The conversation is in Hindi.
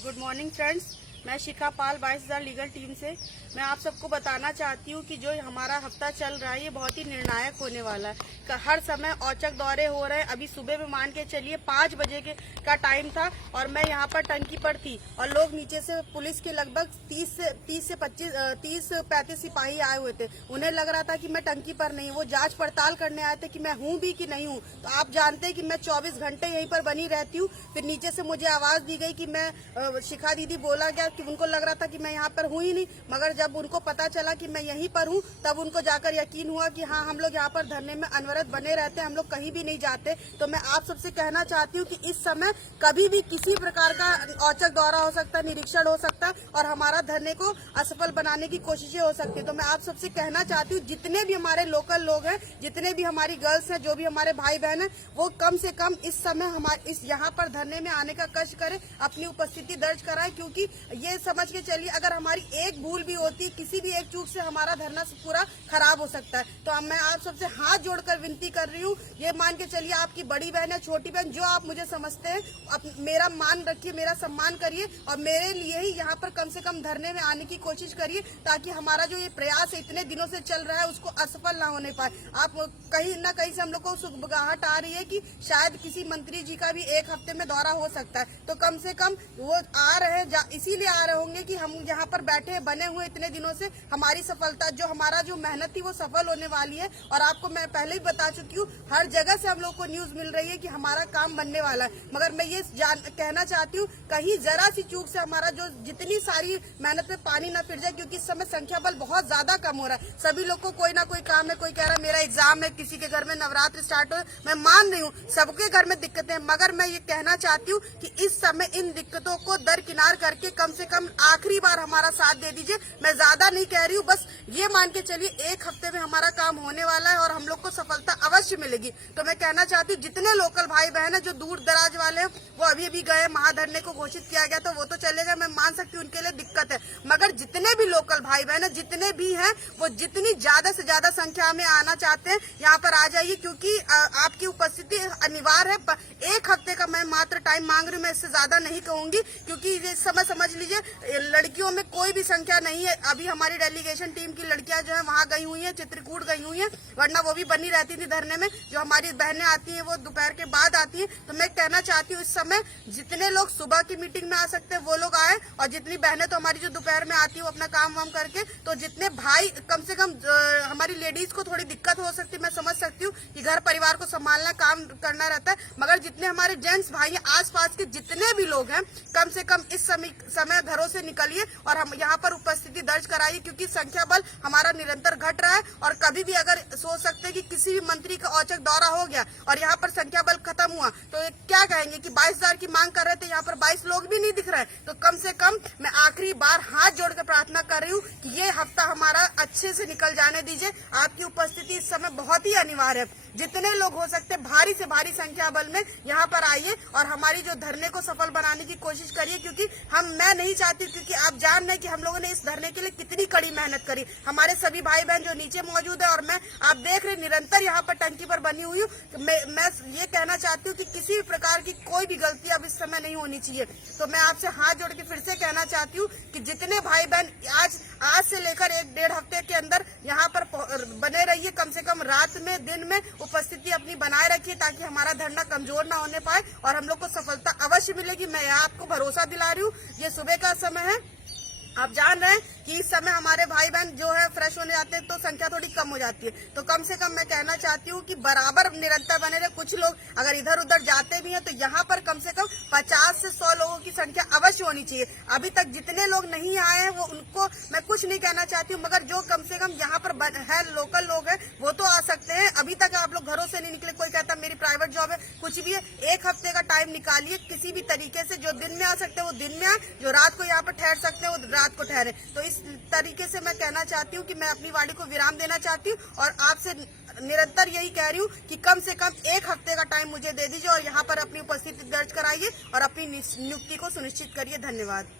गुड मॉर्निंग फ्रेंड्स, मैं शिखा पाल 22,000 लीगल टीम से मैं आप सबको बताना चाहती हूँ कि जो हमारा हफ्ता चल रहा है ये बहुत ही निर्णायक होने वाला है। हर समय औचक दौरे हो रहे हैं। अभी सुबह में मान के चलिए 5 बजे का टाइम था और मैं यहाँ पर टंकी पर थी और लोग नीचे से पुलिस के लगभग 30 से 35 सिपाही आए हुए थे। उन्हें लग रहा था कि मैं टंकी पर नहीं, वो जांच पड़ताल करने आए थे कि मैं हूँ भी कि नहीं हूँ। तो आप जानते हैं कि मैं 24 घंटे यहीं पर बनी रहती हूँ। फिर नीचे से मुझे आवाज दी गई कि मैं शिखा दीदी बोला गया कि उनको लग रहा था कि मैं यहाँ पर हूँ ही नहीं, मगर जब उनको पता चला कि मैं यहीं पर हूँ तब उनको जाकर यकीन हुआ कि हाँ, हम लोग यहाँ पर धरने में अनवरत बने रहते हैं, हम लोग कहीं भी नहीं जाते। तो मैं आप सबसे कहना चाहती हूँ कि इस समय कभी भी किसी प्रकार का औचक दौरा हो सकता है, निरीक्षण हो सकता है और हमारा धरने को असफल बनाने की कोशिशें हो सकती है। तो मैं आप सबसे कहना चाहती हूँ, जितने भी हमारे लोकल लोग हैं, जितने भी हमारी गर्ल्स हैं, जो भी हमारे भाई बहन हैं, वो कम से कम इस समय हमारे इस यहाँ पर धरने में आने का कष्ट करें, अपनी उपस्थिति दर्ज कराएं। क्योंकि ये समझ के चलिए, अगर हमारी एक भूल भी होती, किसी भी एक चूक से हमारा धरना पूरा खराब हो सकता है। तो मैं आप सबसे हाथ जोड़कर विनती कर रही हूँ, ये मान के चलिए आपकी बड़ी बहन है, छोटी बहन, जो आप मुझे समझते हैं, मेरा मान रखिए, मेरा सम्मान करिए और मेरे लिए ही यहाँ पर कम से कम धरने में आने की कोशिश करिए, ताकि हमारा जो ये प्रयास है इतने दिनों से चल रहा है उसको असफल ना होने पाए। आप कहीं ना कहीं से हम लोग को सुगबगाहट आ रही है कि शायद किसी मंत्री जी का भी एक हफ्ते में दौरा हो सकता है। तो कम से कम वो आ रहे हैं, इसीलिए आ रहे होंगे कि हम यहाँ पर बैठे बने हुए इतने दिनों से हमारी सफलता, जो हमारा जो मेहनत थी वो सफल होने वाली है। और आपको मैं पहले ही बता चुकी हूँ, हर जगह से हम लोग को न्यूज मिल रही है कि हमारा काम बनने वाला है। मगर मैं ये कहना चाहती हूँ, कहीं जरा सी चूक से हमारा जो जितनी सारी मेहनत में पानी न फिर जाए, क्योंकि इस समय संख्या बल बहुत ज्यादा कम हो रहा है। सभी लोग को कोई ना कोई काम है, कोई कह रहा है मेरा एग्जाम है, किसी के घर में नवरात्र स्टार्ट हो। मैं मान रही हूँ सबके घर में दिक्कतें हैं, मगर मैं ये कहना चाहती हूँ कि इस समय इन दिक्कतों को दरकिनार करके कम से कम आखिरी बार हमारा साथ दे दीजिए। मैं ज्यादा नहीं कह रही हूँ, बस ये मान के चलिए एक हफ्ते में हमारा काम होने वाला है और हम लोग को सफलता अवश्य मिलेगी। तो मैं कहना चाहती हूँ, जितने लोकल भाई बहन है जो दूर दराज वाले हैं, वो अभी गए, महाधरने को घोषित किया गया तो वो तो चले गए, मैं मान सकती हूँ उनके लिए दिक्कत है। मगर जितने भी लोकल भाई बहन है, जितने भी हैं, वो जितनी ज्यादा से ज्यादा संख्या में आना चाहते हैं यहाँ पर आ जाइए, क्योंकि आपकी उपस्थिति अनिवार्य है। एक हफ्ते का मैं मात्र टाइम मांग रही हूँ, मैं इससे ज्यादा नहीं कहूंगी, क्योंकि इस समय समझ लीजिए लड़कियों में कोई भी संख्या नहीं है। अभी हमारी डेलीगेशन टीम की लड़कियां जो है वहाँ गई हुई है, चित्रकूट गई हुई है, वरना वो भी बनी रहती थी धरने में। जो हमारी बहनें आती हैं वो दोपहर के बाद आती हैं। तो मैं कहना चाहती हूँ, इस समय जितने लोग सुबह की मीटिंग में आ सकते हैं वो लोग आए, और जितनी बहनें तो हमारी जो दोपहर में आती है वो अपना काम वाम करके, तो जितने भाई कम से कम हमारी लेडीज को थोड़ी दिक्कत हो सकती है, मैं समझ सकती हूँ कि घर परिवार को संभालना, काम करना रहता है, मगर जितने हमारे जेंट्स भाई हैं, आसपास के जितने भी लोग हैं, कम से कम इस समय घरों से निकलिए और हम यहाँ पर उपस्थिति दर्ज कराइए, क्योंकि संख्या बल हमारा निरंतर घट रहा है। और कभी भी अगर सोच सकते हैं कि किसी भी मंत्री का औचक दौरा हो गया और यहाँ पर संख्या बल खत्म हुआ तो क्या कहेंगे कि 22,000 की मांग कर रहे थे, यहाँ पर 22 लोग भी नहीं दिख रहे हैं। तो कम से कम मैं आखिरी बार हाथ जोड़कर प्रार्थना कर रही हूँ कि ये हफ्ता हमारा अच्छे से निकल जाने दीजिए। आपकी उपस्थिति इस समय बहुत ही अनिवार्य है। जितने लोग हो सकते भारी से भारी संख्या बल में यहाँ पर आइए और हमारी जो धरने को सफल बनाने की कोशिश करिए, क्योंकि मैं नहीं चाहती, क्योंकि आप जान रहे हैं कि हम लोगों ने इस धरने के लिए कितनी कड़ी मेहनत करी। हमारे सभी भाई बहन जो नीचे मौजूद है और मैं, आप देख रहे निरंतर यहाँ पर टंकी पर बनी हुई हूँ। मैं ये कहना चाहती हूँ कि किसी भी प्रकार की कोई भी गलती अब इस समय नहीं होनी चाहिए। तो मैं आपसे हाथ जोड़ के फिर से कहना चाहती हूँ कि जितने भाई बहन आज से लेकर 1-1.5 हफ्ते के अंदर यहाँ पर बने रहिए, कम से कम रात में दिन में उपस्थिति अपनी बनाए रखिए, ताकि हमारा धरना कमजोर ना होने पाए और हम लोग को सफलता अवश्य मिलेगी। मैं आपको भरोसा दिला रही हूँ। ये सुबह का समय है, आप जान रहे हैं कि इस समय हमारे भाई बहन जो है फ्रेश होने जाते हैं तो संख्या थोड़ी कम हो जाती है। तो कम से कम मैं कहना चाहती हूँ कि बराबर निरंतर बने रहे। कुछ लोग अगर इधर उधर जाते भी हैं तो यहाँ पर कम से कम 50 से 100 लोगों की संख्या अवश्य होनी चाहिए। अभी तक जितने लोग नहीं आए हैं वो उनको मैं कुछ नहीं कहना चाहती हूँ, मगर जो कम से कम यहाँ पर है लोकल लोग हैं वो तो आ सकते हैं। अभी तक आप लोग घरों से नहीं निकले, कोई कहता मेरी प्राइवेट जॉब है, कुछ भी है, एक हफ्ते का टाइम निकालिए किसी भी तरीके से। जो दिन में आ सकते हैं वो दिन में आए, जो रात को यहाँ पर ठहर सकते हैं वो रात को ठहरे। तो इस तरीके से मैं कहना चाहती हूँ कि मैं अपनी वाणी को विराम देना चाहती हूँ और आपसे निरंतर यही कह रही हूँ कि कम से कम एक हफ्ते का टाइम मुझे दे दीजिए और यहाँ पर अपनी उपस्थिति दर्ज कराइए और अपनी नियुक्ति को सुनिश्चित करिए। धन्यवाद।